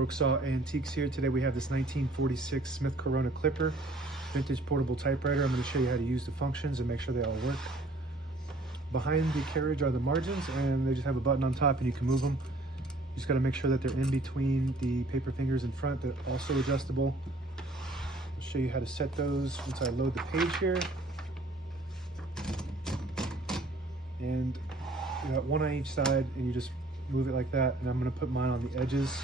Brooksaw Antiques here. Today we have this 1946 Smith Corona Clipper, vintage portable typewriter. I'm going to show you how to use the functions and make sure they all work. Behind the carriage are the margins, and they just have a button on top and you can move them. You just got to make sure that they're in between the paper fingers in front. They're also adjustable. I'll show you how to set those once I load the page here. And you got one on each side and you just move it like that, and I'm going to put mine on the edges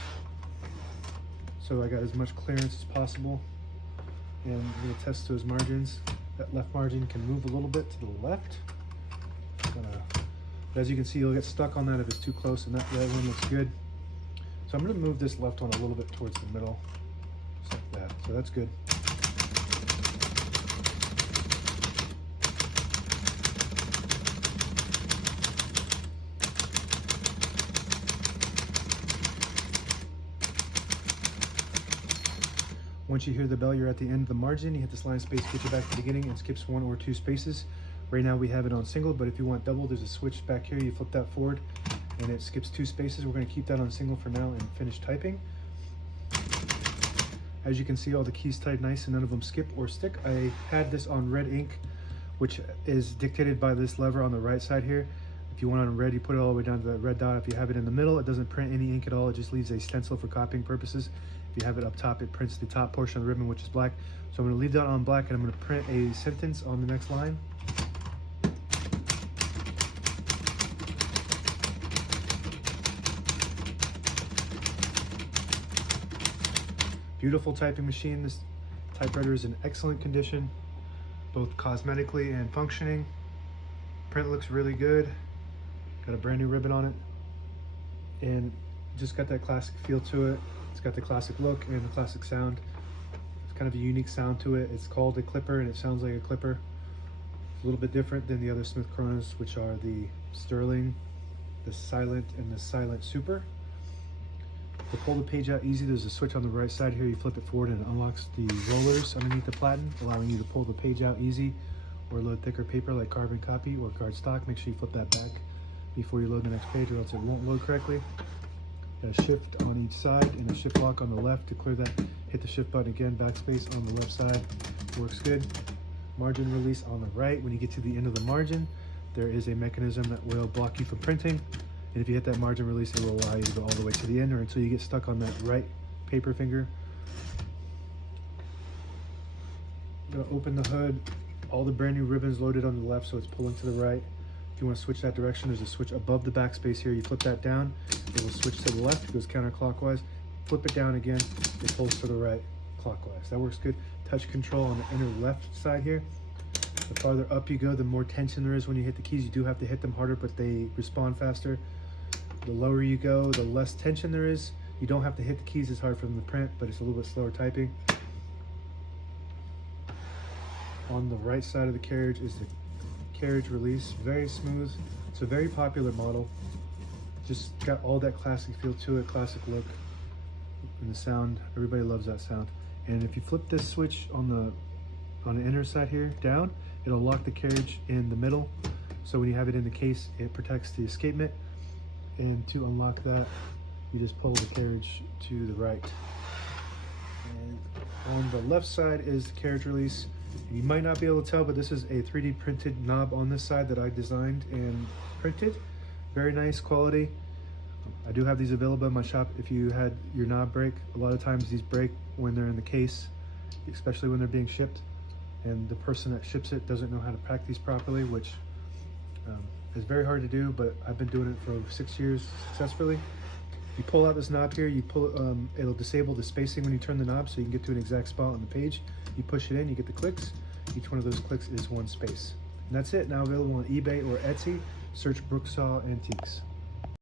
so I got as much clearance as possible. And I'm going to test those margins. That left margin can move a little bit to the left. But as you can see, you'll get stuck on that if it's too close, and that red one looks good. So I'm going to move this left one a little bit towards the middle, just like that. So that's good. Once you hear the bell, you're at the end of the margin. You hit this line space, get you back to the beginning, and skips 1 or 2 spaces. Right now we have it on single, but if you want double, there's a switch back here. You flip that forward and it skips 2 spaces. We're going to keep that on single for now and finish typing. As you can see, all the keys type nice and none of them skip or stick. I had this on red ink, which is dictated by this lever on the right side here. If you want it on red, you put it all the way down to that red dot. If you have it in the middle, it doesn't print any ink at all. It just leaves a stencil for copying purposes. If you have it up top, it prints the top portion of the ribbon, which is black. So I'm going to leave that on black, and I'm going to print a sentence on the next line. Beautiful typing machine. This typewriter is in excellent condition, both cosmetically and functioning. Print looks really good. Got a brand new ribbon on it, and just got that classic feel to it. It's got the classic look and the classic sound. It's kind of a unique sound to it. It's called a clipper and it sounds like a clipper. It's a little bit different than the other Smith Coronas, which are the Sterling, the Silent, and the Silent Super. To pull the page out easy, there's a switch on the right side here. You flip it forward and it unlocks the rollers underneath the platen, allowing you to pull the page out easy or load thicker paper like carbon copy or cardstock. Make sure you flip that back before you load the next page or else it won't load correctly. Got a shift on each side and a shift lock on the left to clear that. Hit the shift button again, backspace on the left side. Works good. Margin release on the right. When you get to the end of the margin, there is a mechanism that will block you from printing. And if you hit that margin release, it will allow you to go all the way to the end or until you get stuck on that right paper finger. I'm gonna open the hood. All the brand new ribbons loaded on the left, so it's pulling to the right. If you want to switch that direction, there's a switch above the backspace here. You flip that down, it will switch to the left, it goes counterclockwise. Flip it down again, it pulls to the right clockwise. That works good. Touch control on the inner left side here. The farther up you go, the more tension there is when you hit the keys. You do have to hit them harder, but they respond faster. The lower you go, the less tension there is. You don't have to hit the keys as hard for them to print, but it's a little bit slower typing. On the right side of the carriage is the carriage release, very smooth. It's a very popular model. Just got all that classic feel to it, classic look, and the sound. Everybody loves that sound. And if you flip this switch on the inner side here down, it'll lock the carriage in the middle. So when you have it in the case, it protects the escapement. And to unlock that, you just pull the carriage to the right. And on the left side is the carriage release. You might not be able to tell, but this is a 3D printed knob on this side that I designed and printed. Very nice quality. I do have these available in my shop if you had your knob break. A lot of times these break when they're in the case, especially when they're being shipped, and the person that ships it doesn't know how to pack these properly, which is very hard to do, but I've been doing it for over 6 years successfully. You pull out this knob here, you pull it'll disable the spacing when you turn the knob so you can get to an exact spot on the page. You push it in, you get the clicks. Each one of those clicks is 1 space. And that's it. Now available on eBay or Etsy. Search Brooksaw Antiques.